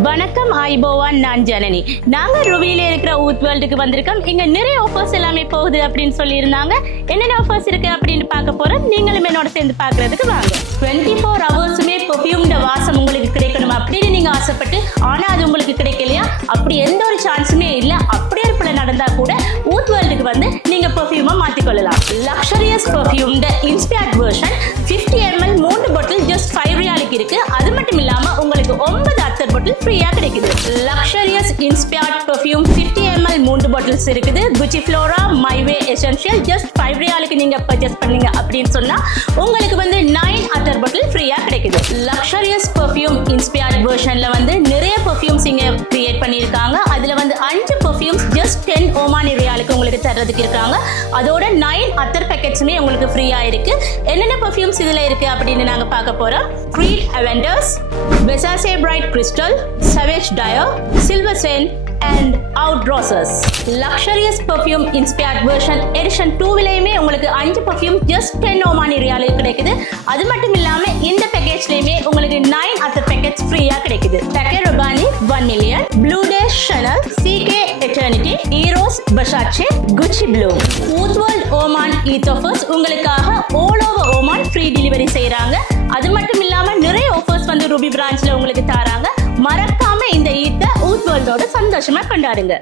வணக்கம் ஐபோவான், நான் ஜனனி. நாங்க ருவியில இருக்கிற ஊத் வேர்ல்டுக்கு வந்திருக்கோம். இங்க நிறைய ஆஃபர்ஸ் எல்லாமே போகுது அப்படின்னு சொல்லியிருந்தாங்க. என்னென்ன ஆஃபர்ஸ் இருக்கு அப்படின்னு பார்க்க போறோம். நீங்களும் என்னோட சேர்ந்து பார்க்கறதுக்கு வாங்க. 24 ஹவர்ஸுமே பெர்ஃப்யூம்ட வாசம் உங்களுக்கு கிடைக்கணும் அப்படின்னு நீங்க ஆசைப்பட்டு, ஆனா அது உங்களுக்கு கிடைக்கலையா? அப்படி எந்த ஒரு சான்ஸுமே இல்லை. அப்படியே ஏற்பட நடந்தா கூட ஊத் வேர்ல்டுக்கு வந்து நீங்க பெர்ஃப்யூமை மாத்திக்கொள்ளலாம். லக்ஸரியஸ் பெர்ஃப்யூம்ட இன்ஸ்பயர்ட் வெர்ஷன் 50 ml 3 பாட்டில் ஜஸ்ட் 5 ரியாலுக்கு இருக்கு. அது மட்டும் இல்லாம உங்களுக்கு 9 அத்தர் பாட்டில் ஃப்ரீயா கிடைக்குது. Luxurious inspired perfume 50 ml 3 bottles இருக்குது. குச்சி ஃப்ளோரா மைவே எசென்ஷியல் ஜஸ்ட் 5 ரியாலுக்கு நீங்க பர்ச்சேஸ் பண்ணீங்க அப்படின்னு சொன்னா உங்களுக்கு வந்து 9 அத்தர் பாட்டில் ஃப்ரீயா கிடைக்குது. லக்ஸரியஸ் பெர்ஃப்யூம் இன்ஸ்பயர்ட் வெர்ஷன்ல வந்து நிறைய பெர்ஃப்யூம்ஸ் இங்க கிரியேட் பண்ணியிருக்காங்க. அதுல வந்து 5 பெர்ஃப்யூம்ஸ் ஜஸ்ட் 10 ஓமானி ரியாலுக்கு உங்களுக்கு தர்றதுக்கு இருக்காங்க. அதோட 9 அத்தர் பேக்கெட்ஸுமே உங்களுக்கு ஃப்ரீயா இருக்கு. என்னென்ன பெர்ஃப்யூம்ஸ் இதுல இருக்கு அப்படின்னு நாங்க பார்க்க போறோம். Creed Aventus, Versace bright crystal, Sauvage Dior, silver scent and out roses. Luxurious perfume inspired version edition 2 விலையுமே உங்களுக்கு 5 perfume just 10 ஓமானி ரியாலுக்கு கிடைக்குது. அது மட்டும் இல்லாம இந்த பேக்கேஜ்லயுமே உங்களுக்கு 9 அத்தர் பேக்கெட்ஸ் ஃப்ரீயா கிடைக்குது. Paco Rabanne 1 million, Blue Day Chanel, CK Eternity, Eros Versace, Gucci Bloom. Ooth World Oman Eat Offers உங்களுக்காக all over Oman free delivery செய்றாங்க. அது மட்டும் இல்லாம நிறைய ஆஃபர்ஸ் வந்து ரூபி பிரான்ச்ல உங்களுக்கு தராங்க. மறக்காம இந்த ஈத்த ஊத் வேர்ல்டோட சந்தோஷமா கொண்டாடுங்க.